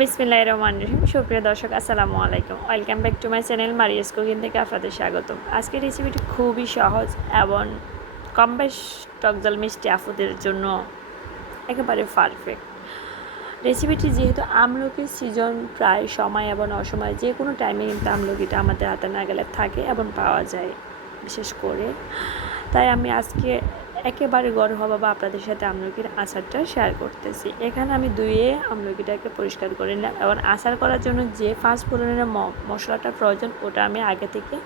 বিসমিল্লাহ রহমান রহিম। সুপ্রিয় দর্শক, আসসালামু আলাইকুম। Welcome back to my channel Maria's cooking থেকে আপনাদের স্বাগতম। আজকের রেসিপিটি খুবই সহজ এবং কম বেশ টকজল মিষ্টি আফুদের জন্য একেবারে পারফেক্ট রেসিপিটি যেহেতু আমলকির সিজন প্রায় সময় এবং অসময় যে কোনো টাইমে কিন্তু আমলকিটা আমাদের হাতে নাগালে থাকে এবং পাওয়া যায়, বিশেষ করে। তাই আমি আজকে একেবারে গড় হওয়া বা আপনাদের সাথে আমলকির আচারটা শেয়ার করতেছি। এখানে আমি ধুয়ে আমলকিটাকে পরিষ্কার করে নিলাম এবং আচার করার জন্য যে ফার্স্ট ফোড়নের মশলাটা প্রয়োজন, ওটা আমি আগে থেকে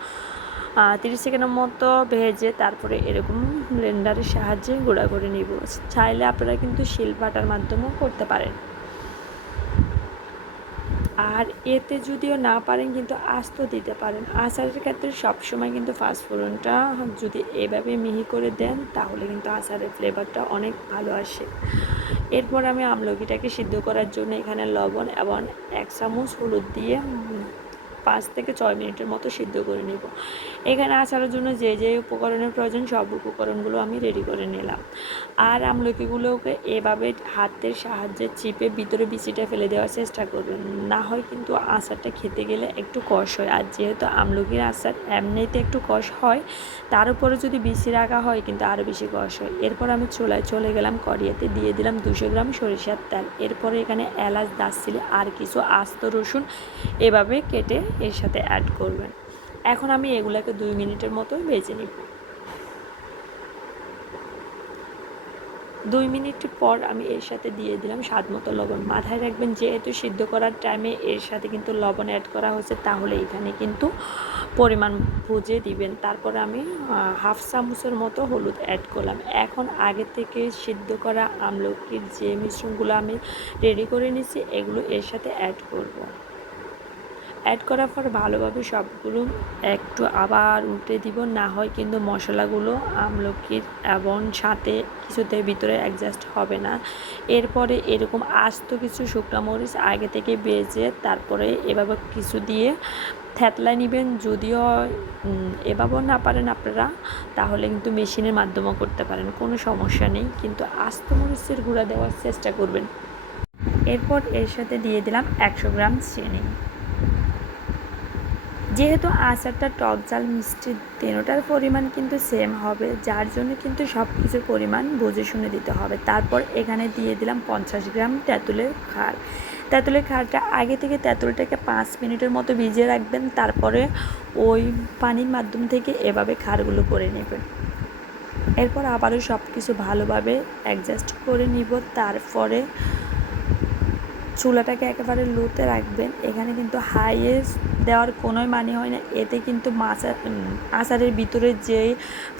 তিরিশ সেকেন্ডের মতো ভেজে তারপরে এরকম ব্লেন্ডারের সাহায্যে গুঁড়া করে নিব। চাইলে আপনারা কিন্তু শিল বাটার মাধ্যমেও করতে পারেন। আর এতে যদিও না পারেন কিন্তু আস্ত দিতে পারেন। আচারের ক্ষেত্রে সবসময় কিন্তু ফাস্টফুরনটা যদি এভাবে মিহি করে দেন, তাহলে কিন্তু আচারের ফ্লেভারটা অনেক ভালো আসে। এরপর আমি আমলকিটাকে সিদ্ধ করার জন্য এখানে লবণ এবং এক চামচ হলুদ দিয়ে পাঁচ থেকে ছয় মিনিটের মতো সিদ্ধ করে নেব। এখানে আচারের জন্য যে যে উপকরণের প্রয়োজন সব উপকরণগুলো আমি রেডি করে নিলাম। আর আমলকিগুলোকে এভাবে হাতের সাহায্যে চিপে ভিতরে বিচিটা ফেলে দেওয়ার চেষ্টা করবেন। না হয় কিন্তু আচারটা খেতে গেলে একটু কষ হয়। আর যেহেতু আমলকির আচার এমনিতে একটু কষ হয়, তার উপরে যদি বিচি রাখা হয় কিন্তু আরও বেশি কষ হয়। এরপর আমি চোলায় চলে গেলাম কড়িয়াতে দিয়ে দিলাম দুশো গ্রাম সরিষার তেল। এরপরে এখানে এলাচ দাসচিলি আর কিছু আস্ত রসুন এভাবে কেটে এর সাথে অ্যাড করবেন। এখন আমি এগুলাকে দুই মিনিটের মতো ভেজে নিব। দুই মিনিট পর আমি এর সাথে দিয়ে দিলাম স্বাদ মতো লবণ। মাথায় রাখবেন, যেহেতু সিদ্ধ করার টাইমে এর সাথে কিন্তু লবণ অ্যাড করা হচ্ছে তাহলে এখানে কিন্তু পরিমাণ বুঝে দিবেন। তারপর আমি হাফ চামচের মতো হলুদ অ্যাড করলাম। এখন আগে থেকে সিদ্ধ করা আমলকির যে মিশ্রণগুলো আমি রেডি করে নিচ্ছি এগুলো এর সাথে অ্যাড করব। অ্যাড করার পর ভালোভাবে সবগুলো একটু আবার উল্টে দিব। না হয় কিন্তু মশলাগুলো আমলকির এবং সাথে কিছুতে ভিতরে অ্যাডজাস্ট হবে না। এরপরে এরকম আস্ত কিছু শুকনো মরিচ আগে থেকে বেজে তারপরে এভাবে কিছু দিয়ে থ্যাতলায় নেবেন। যদিও এভাবেও না পারেন আপনারা, তাহলে কিন্তু মেশিনের মাধ্যমেও করতে পারেন, কোনো সমস্যা নেই। কিন্তু আস্ত মরিচের গুঁড়া দেওয়ার চেষ্টা করবেন। এরপর এর সাথে দিয়ে দিলাম একশো গ্রাম চিনি। যেহেতু আচারটা টক জাল মিষ্টি তেনোটার পরিমাণ কিন্তু সেম হবে, যার জন্য কিন্তু সব কিছুর পরিমাণ বুঝে শুনে দিতে হবে। তারপর এখানে দিয়ে দিলাম পঞ্চাশ গ্রাম তেঁতুলের খার। তেঁতুলের খারটা আগে থেকে তেঁতুলটাকে পাঁচ মিনিটের মতো ভিজিয়ে রাখবেন, তারপরে ওই পানির মাধ্যম থেকে এভাবে খারগুলো করে নেবেন। এরপর আবারও সব কিছু ভালোভাবে অ্যাডজাস্ট করে নিব, তারপরে চুলাটাকে একেবারে লোতে রাখবেন। এখানে কিন্তু হাইয়েস্ট দেওয়ার কোনো মানে হয় না। এতে কিন্তু মাছ আচারের ভিতরে যে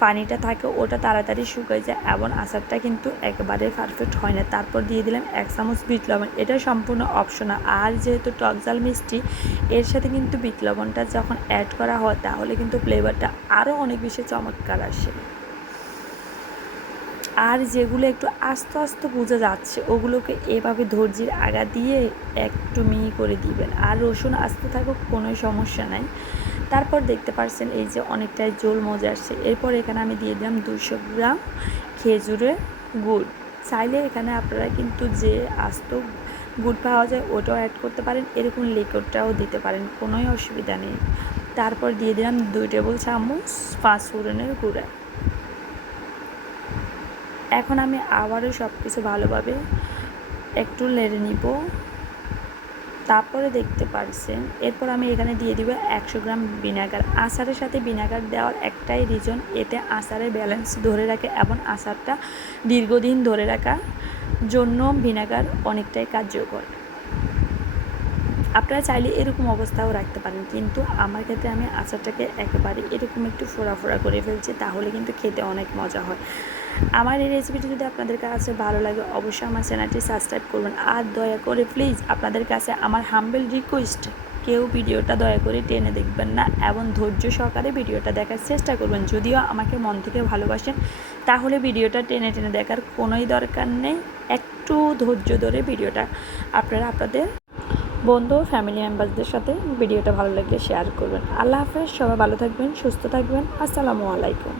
পানিটা থাকে, ওটা তাড়াতাড়ি শুকায় যায় এবং আচারটা কিন্তু একেবারে পারফেক্ট হয় না। তারপর দিয়ে দিলাম এক চামচ বিট লবণ। এটা সম্পূর্ণ অপশনাল আর যেহেতু টক জাল মিষ্টি, এর সাথে কিন্তু বিট লবণটা যখন অ্যাড করা হয়, তাহলে কিন্তু ফ্লেভারটা আরও অনেক বেশি চমৎকার আসে। আর যেগুলো একটু আস্তে আস্তে বোঝা যাচ্ছে, ওগুলোকে এভাবে ধৈর্যের আগা দিয়ে একটু মিহি করে দিবেন। আর রসুন আস্তে থাকুক, কোনো সমস্যা নাই। তারপর দেখতে পারছেন এই যে অনেকটাই জোল মজা আসছে। এরপর এখানে আমি দিয়ে দিলাম দুশো গ্রাম খেজুরের গুড়। চাইলে এখানে আপনারা কিন্তু যে আস্ত গুড় পাওয়া যায়, ওটাও অ্যাড করতে পারেন। এরকম লিকুইডটাও দিতে পারেন, কোনোই অসুবিধা নেই। তারপর দিয়ে দিলাম দুই টেবিল চামচ পাঁচ ফোড়নের গুঁড়া। এখন আমি আবারও সব কিছু ভালোভাবে একটু লেড়ে নিব। তারপরে দেখতে পারছেন, এরপর আমি এখানে দিয়ে দিব একশো গ্রাম ভিনেগার। আচারের সাথে ভিনেগার দেওয়ার একটাই রিজন এতে আচারের ব্যালেন্স ধরে রাখে এবং আচারটা দীর্ঘদিন ধরে রাখার জন্য ভিনেগার অনেকটাই কার্যকর। আপনারা চাইলে এরকম অবস্থাও রাখতে পারেন, কিন্তু আমার ক্ষেত্রে আমি আচারটাকে একেবারে এরকম একটু ফোড়া ফোড়া করে ফেলছি, তাহলে কিন্তু খেতে অনেক মজা হয়। আমার এই রেসিপিটি যদি আপনাদের কাছে ভালো লাগে, অবশ্যই আমার চ্যানেলটি সাবস্ক্রাইব করবেন। আর দয়া করে প্লিজ আপনাদের কাছে আমার হাম্বেল রিকোয়েস্ট কেউ ভিডিওটা দয়া করে টেনে দেখবেন না এবং ধৈর্য সহকারে ভিডিওটা দেখার চেষ্টা করবেন। যদিও আমাকে মন থেকে ভালোবাসেন, তাহলে ভিডিওটা টেনে টেনে দেখার কোনোই দরকার নেই। একটু ধৈর্য ধরে ভিডিওটা আপনারা আপনাদের বন্ধু ফ্যামিলি মেম্বারদের সাথে ভিডিওটা ভালো লাগলে শেয়ার করবেন। আল্লাহ হাফেজ, সবাই ভালো থাকবেন, সুস্থ থাকবেন। আসসালামু আলাইকুম।